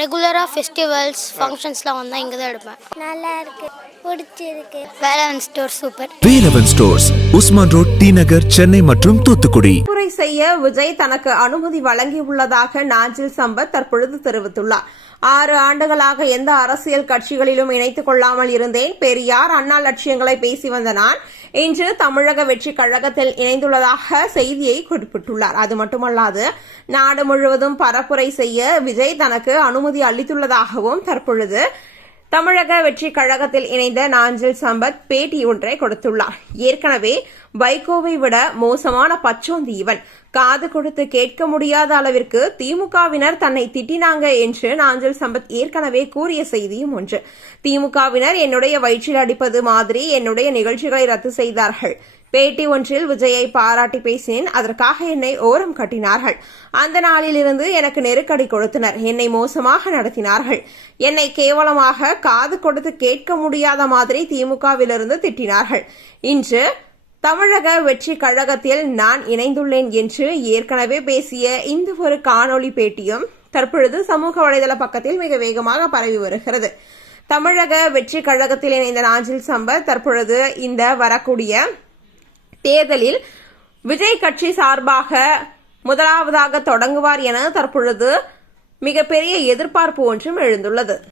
ரெகுலராக ஃபெஸ்டிவல்ஸ் ஃபங்க்ஷன்ஸ்லாம் வந்தால் இங்கே தான் எடுப்பேன். நல்லா இருக்கு பிடிச்சிருக்கு Velavan store super Velavan stores Usman road T Nagar Chennai மற்றும் தூத்துக்குடி. பரப்புரை செய்ய விஜய் தனக்கு அனுமதி வழங்கியுள்ளதாக நாஞ்சில் சம்பத் தற்பொழுது தெரிவித்துள்ளார். ஆறு ஆண்டுகளாக எந்த அரசியல் கட்சிகளிலும் இணைத்துக் கொள்ளாமல் இருந்தேன். பெரியார் அண்ணா லட்சியங்களை பேசி வந்த நான் இன்று தமிழக வெற்றி கழகத்தில் இணைந்துள்ளதாக செய்தியை குறிப்பிட்டுள்ளார். அது மட்டுமல்லாது நாடு முழுவதும் பரப்புரை செய்ய விஜய் தனக்கு அனுமதி அளித்துள்ளதாகவும் தற்பொழுது தமிழக வெற்றி கழகத்தில் இணைந்த நாஞ்சில் சம்பத் பேட்டி ஒன்றை கொடுத்துள்ளார். ஏற்கனவே வைகோவை விட மோசமான பச்சோந்தி இவன். காது கொடுத்து கேட்க முடியாத அளவிற்கு திமுகவினர் தன்னை திட்டினாங்க என்று நாஞ்சில் சம்பத் ஏற்கனவே கூறிய செய்தியும் ஒன்று. திமுகவினர் என்னுடைய வயிற்றில் அடிப்பது மாதிரி என்னுடைய நிகழ்ச்சிகளை ரத்து செய்தார்கள். பேட்டி ஒன்றில் விஜயை பாராட்டி பேசினேன். அதற்காக என்னை ஓரம் கட்டினார்கள். அந்த நாளிலிருந்து எனக்கு நெருக்கடி கொடுத்தனர் என்னை மோசமாக நடத்தினார்கள். என்னை கேவலமாக காது கொடுத்து கேட்க முடியாத மாதிரி திமுகவிலிருந்து திட்டினார்கள். இன்று தமிழக வெற்றி கழகத்தில் நான் இணைந்துள்ளேன் என்று ஏற்கனவே பேசிய இந்த ஒரு காணொளி பேட்டியும் தற்பொழுது சமூக வலைதள பக்கத்தில் மிக வேகமாக பரவி வருகிறது. தமிழக வெற்றி கழகத்தில் இணைந்த நாஞ்சில் சம்பத் தற்பொழுது இந்த வரக்கூடிய தேர்தலில் விஜய் கட்சி சார்பாக முதலாவதாக தொடங்குவார் என தற்பொழுது மிகப்பெரிய எதிர்பார்ப்பு ஒன்றும் எழுந்துள்ளது.